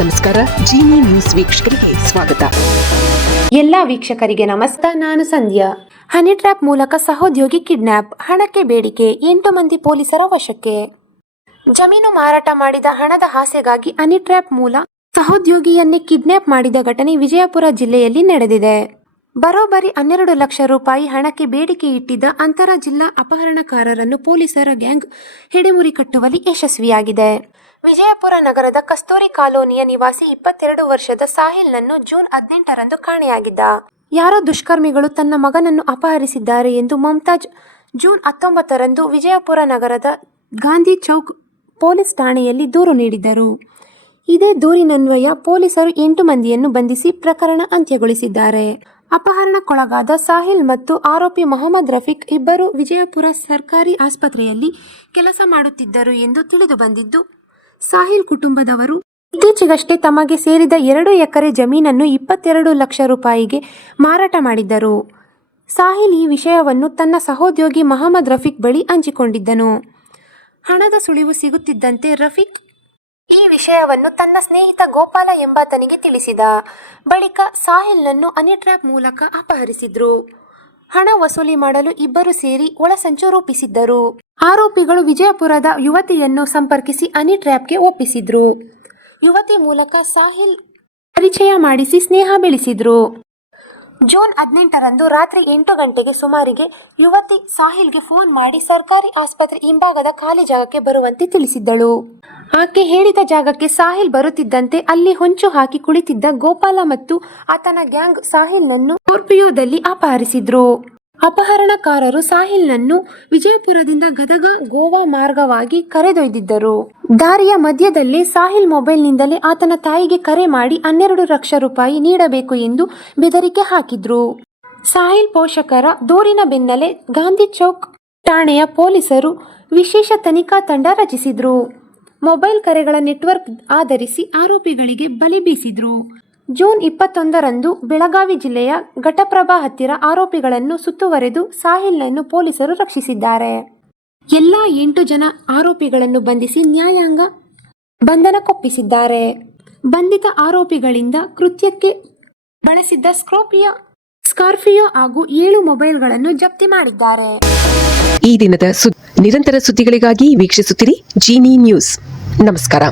ನಮಸ್ಕಾರ. ಜೀನಿ ನ್ಯೂಸ್ ವೀಕ್ಷಕರಿಗೆ ಸ್ವಾಗತ. ಎಲ್ಲ ವೀಕ್ಷಕರಿಗೆ ನಮಸ್ಕಾರ. ನಾನು ಸಂಧ್ಯಾ. ಹನಿ ಟ್ರ್ಯಾಪ್ ಮೂಲಕ ಸಹೋದ್ಯೋಗಿ ಕಿಡ್ನಾಪ್, ಹಣಕ್ಕೆ ಬೇಡಿಕೆ, 8 ಮಂದಿ ಪೊಲೀಸರ ವಶಕ್ಕೆ. ಜಮೀನು ಮಾರಾಟ ಮಾಡಿದ ಹಣದ ಆಸೆಗಾಗಿ ಹನಿ ಟ್ರ್ಯಾಪ್ ಮೂಲ ಸಹೋದ್ಯೋಗಿಯನ್ನೇ ಕಿಡ್ನಾಪ್ ಮಾಡಿದ ಘಟನೆ ವಿಜಯಪುರ ಜಿಲ್ಲೆಯಲ್ಲಿ ನಡೆದಿದೆ. ಬರೋಬ್ಬರಿ 12 ಲಕ್ಷ ರೂಪಾಯಿ ಹಣಕ್ಕೆ ಬೇಡಿಕೆ ಇಟ್ಟಿದ್ದ ಅಂತರ ಜಿಲ್ಲಾ ಅಪಹರಣಕಾರರನ್ನು ಪೊಲೀಸರ ಗ್ಯಾಂಗ್ ಹಿಡಿಮುರಿ ಕಟ್ಟುವಲ್ಲಿ ಯಶಸ್ವಿಯಾಗಿದೆ. ವಿಜಯಪುರ ನಗರದ ಕಸ್ತೂರಿ ಕಾಲೋನಿಯ ನಿವಾಸಿ 22 ವರ್ಷದ ಸಾಹಿಲ್ನನ್ನು ಜೂನ್ 18ರಂದು ಕಾಣೆಯಾಗಿದ್ದ. ಯಾರೋ ದುಷ್ಕರ್ಮಿಗಳು ತನ್ನ ಮಗನನ್ನು ಅಪಹರಿಸಿದ್ದಾರೆ ಎಂದು ಮಮತಾಜ್ ಜೂನ್ 19ರಂದು ವಿಜಯಪುರ ನಗರದ ಗಾಂಧಿ ಚೌಕ್ ಪೊಲೀಸ್ ಠಾಣೆಯಲ್ಲಿ ದೂರು ನೀಡಿದ್ದರು. ಇದೇ ದೂರಿನನ್ವಯ ಪೊಲೀಸರು 8 ಮಂದಿಯನ್ನು ಬಂಧಿಸಿ ಪ್ರಕರಣ ಅಂತ್ಯಗೊಳಿಸಿದ್ದಾರೆ. ಅಪಹರಣಕ್ಕೊಳಗಾದ ಸಾಹಿಲ್ ಮತ್ತು ಆರೋಪಿ ಮೊಹಮ್ಮದ್ ರಫೀಕ್ ಇಬ್ಬರು ವಿಜಯಪುರ ಸರ್ಕಾರಿ ಆಸ್ಪತ್ರೆಯಲ್ಲಿ ಕೆಲಸ ಮಾಡುತ್ತಿದ್ದರು ಎಂದು ತಿಳಿದು ಬಂದಿದ್ದು, ಸಾಹಿಲ್ ಕುಟುಂಬದವರು ಇತ್ತೀಚೆಗಷ್ಟೇ ತಮಗೆ ಸೇರಿದ 2 ಎಕರೆ ಜಮೀನನ್ನು 22 ಲಕ್ಷ ರೂಪಾಯಿಗೆ ಮಾರಾಟ ಮಾಡಿದ್ದರು. ಸಾಹಿಲ್ ಈ ವಿಷಯವನ್ನು ತನ್ನ ಸಹೋದ್ಯೋಗಿ ಮೊಹಮ್ಮದ್ ರಫೀಕ್ ಬಳಿ ಹಂಚಿಕೊಂಡಿದ್ದನು. ಹಣದ ಸುಳಿವು ಸಿಗುತ್ತಿದ್ದಂತೆ ರಫೀಕ್ ಈ ವಿಷಯವನ್ನು ತನ್ನ ಸ್ನೇಹಿತ ಗೋಪಾಲ ಎಂಬಾತನಿಗೆ ತಿಳಿಸಿದ. ಬಳಿಕ ಸಾಹಿಲ್ನನ್ನು ಹನಿ ಟ್ರ್ಯಾಪ್ ಮೂಲಕ ಅಪಹರಿಸಿದ್ರು. ಹಣ ವಸೂಲಿ ಮಾಡಲು ಇಬ್ಬರು ಸೇರಿ ಒಳಸಂಚು ರೂಪಿಸಿದ್ದರು. ಆರೋಪಿಗಳು ವಿಜಯಪುರದ ಯುವತಿಯನ್ನು ಸಂಪರ್ಕಿಸಿ ಹನಿ ಟ್ರ್ಯಾಪ್ಗೆ ಒಪ್ಪಿಸಿದ್ರು. ಯುವತಿ ಮೂಲಕ ಸಾಹಿಲ್ ಪರಿಚಯ ಮಾಡಿಸಿ ಸ್ನೇಹ ಬೆಳೆಸಿದ್ರು. ಜೂನ್ 18ರಂದು ರಾತ್ರಿ 8 ಗಂಟೆಗೆ ಸುಮಾರಿಗೆ ಯುವತಿ ಸಾಹಿಲ್ಗೆ ಫೋನ್ ಮಾಡಿ ಸರ್ಕಾರಿ ಆಸ್ಪತ್ರೆ ಹಿಂಭಾಗದ ಖಾಲಿ ಜಾಗಕ್ಕೆ ಬರುವಂತೆ ತಿಳಿಸಿದ್ದಳು. ಆಕೆ ಹೇಳಿದ ಜಾಗಕ್ಕೆ ಸಾಹಿಲ್ ಬರುತ್ತಿದ್ದಂತೆ ಅಲ್ಲಿ ಹೊಂಚು ಹಾಕಿ ಕುಳಿತಿದ್ದ ಗೋಪಾಲ ಮತ್ತು ಆತನ ಗ್ಯಾಂಗ್ ಸಾಹಿಲ್ನನ್ನು ಸ್ಕಾರ್ಪಿಯೋದಲ್ಲಿ ಅಪಹರಿಸಿದ್ರು. ಅಪಹರಣಕಾರರು ಸಾಹಿಲ್ನನ್ನು ವಿಜಯಪುರದಿಂದ ಗದಗ ಗೋವಾ ಮಾರ್ಗವಾಗಿ ಕರೆದೊಯ್ದಿದ್ದರು. ದಾರಿಯ ಮಧ್ಯದಲ್ಲೇ ಸಾಹಿಲ್ ಮೊಬೈಲ್ನಿಂದಲೇ ಆತನ ತಾಯಿಗೆ ಕರೆ ಮಾಡಿ 12 ಲಕ್ಷ ರೂಪಾಯಿ ನೀಡಬೇಕು ಎಂದು ಬೆದರಿಕೆ ಹಾಕಿದ್ರು. ಸಾಹಿಲ್ ಪೋಷಕರ ದೂರಿನ ಬೆನ್ನಲ್ಲೇ ಗಾಂಧಿ ಚೌಕ್ ಠಾಣೆಯ ಪೊಲೀಸರು ವಿಶೇಷ ತನಿಖಾ ತಂಡ ರಚಿಸಿದ್ರು. ಮೊಬೈಲ್ ಕರೆಗಳ ನೆಟ್ವರ್ಕ್ ಆಧರಿಸಿ ಆರೋಪಿಗಳಿಗೆ ಬಲೆ ಬೀಸಿದ್ರು. ಜೂನ್ 21ರಂದು ಬೆಳಗಾವಿ ಜಿಲ್ಲೆಯ ಘಟಪ್ರಭಾ ಹತ್ತಿರ ಆರೋಪಿಗಳನ್ನು ಸುತ್ತುವರೆದು ಸಾಹಿಲ್ನನ್ನು ಪೊಲೀಸರು ರಕ್ಷಿಸಿದ್ದಾರೆ. ಎಲ್ಲ 8 ಜನ ಆರೋಪಿಗಳನ್ನು ಬಂಧಿಸಿ ನ್ಯಾಯಾಂಗ ಬಂಧನಕ್ಕೊಪ್ಪಿಸಿದ್ದಾರೆ. ಬಂಧಿತ ಆರೋಪಿಗಳಿಂದ ಕೃತ್ಯಕ್ಕೆ ಬಳಸಿದ್ದ ಸ್ಕಾರ್ಪಿಯೋ ಹಾಗೂ 7 ಮೊಬೈಲ್ಗಳನ್ನು ಜಪ್ತಿ ಮಾಡಿದ್ದಾರೆ. ಈ ದಿನದ ನಿರಂತರ ಸುದ್ದಿಗಳಿಗಾಗಿ ವೀಕ್ಷಿಸುತ್ತಿರಿ ಜೀನಿ ನ್ಯೂಸ್. ನಮಸ್ಕಾರ.